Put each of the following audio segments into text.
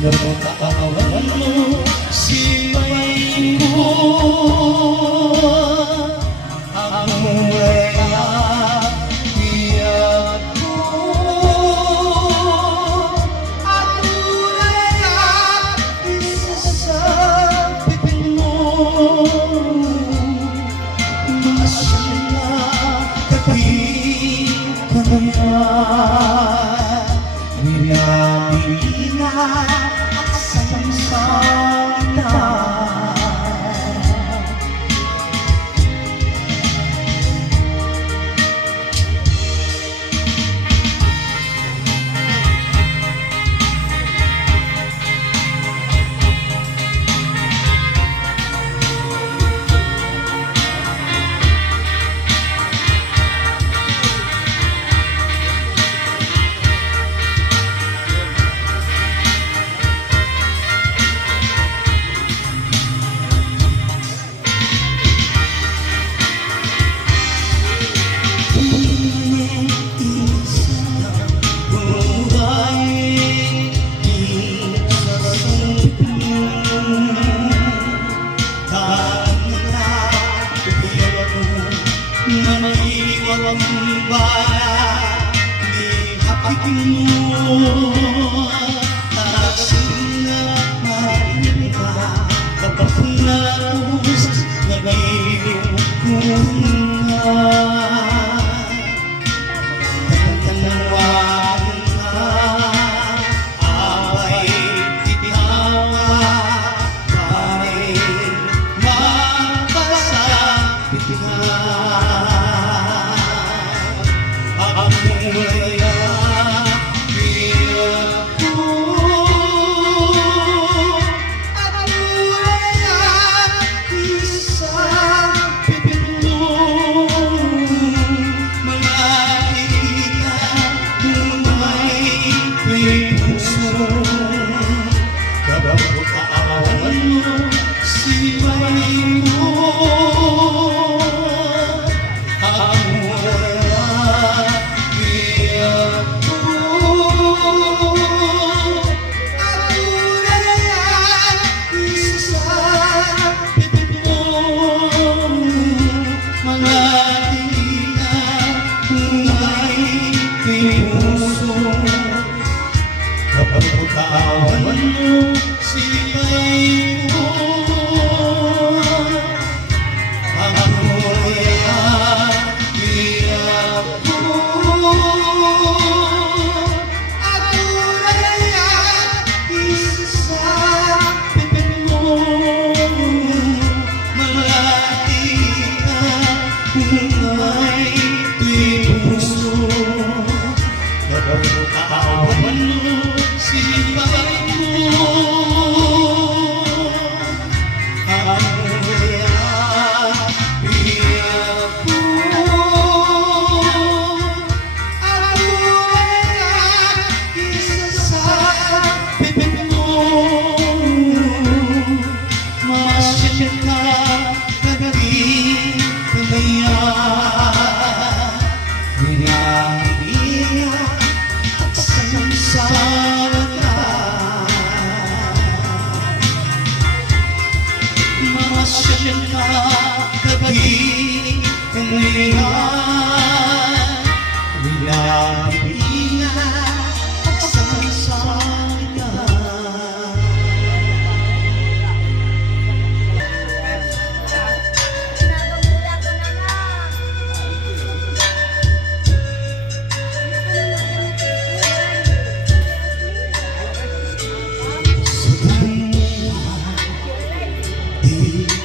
Nagkakawan mo si ko, ang wala iyak ko, at tunay isa sa pipin mo. Masya na kapit ka naman, winamina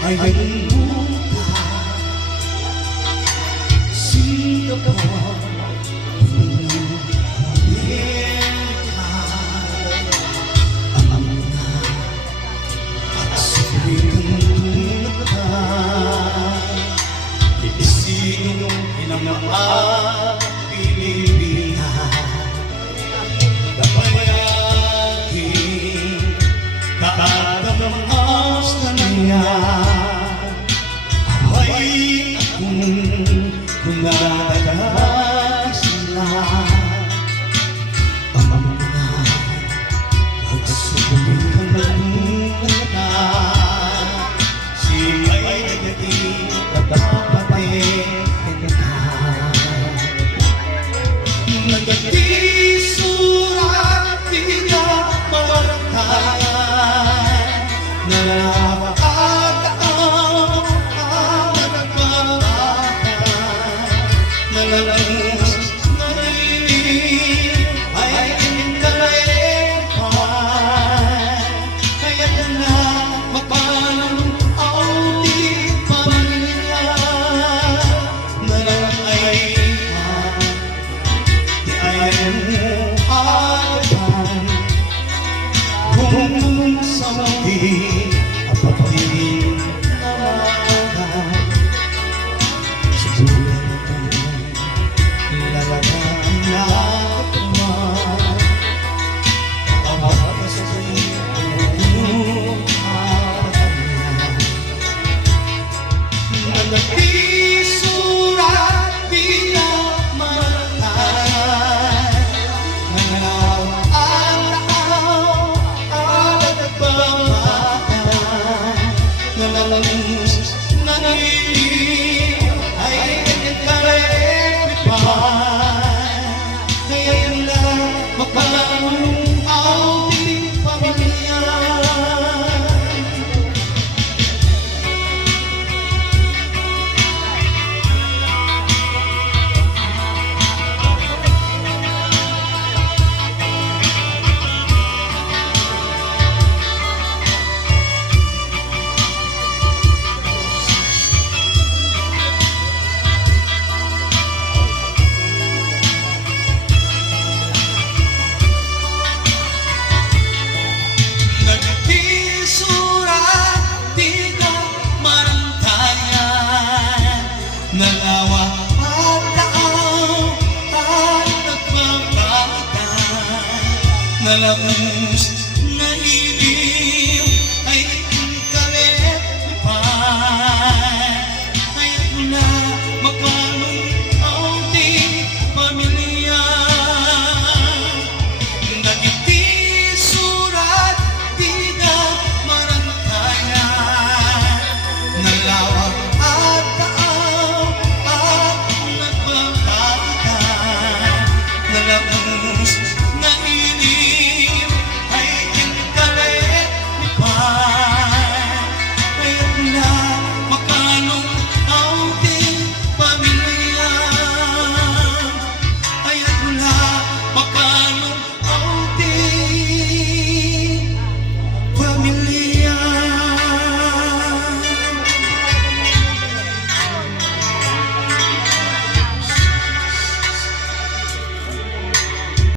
ay nagmuka Singapore Amerika ang mga pagsigang tunay isinong inamang Pilipinas Napayaging katamang kanya ay kung nadalag sila ang mga pagsusulit ng mga sila'y nagdating katapatid nagdisurat di na mawarangkayan nalawakataaw ang nagbabakan nalalangos narinig ay indalaypan kaya't na magpalang ang di pamilya nalalangaypan di ayaw mo agapan kung sa muli ang pagtingin na magal sa bulan ng lalabang na katuman ang sa nagdisurat pinamalantayan nangaraw ang tao ang nagbabatan nalalangos nanginig ay nagkaraepipan ngayon lang magpalang ang di pamilya nagdisurat di ka marantayan nalawa at taaw at nagbabatan nalang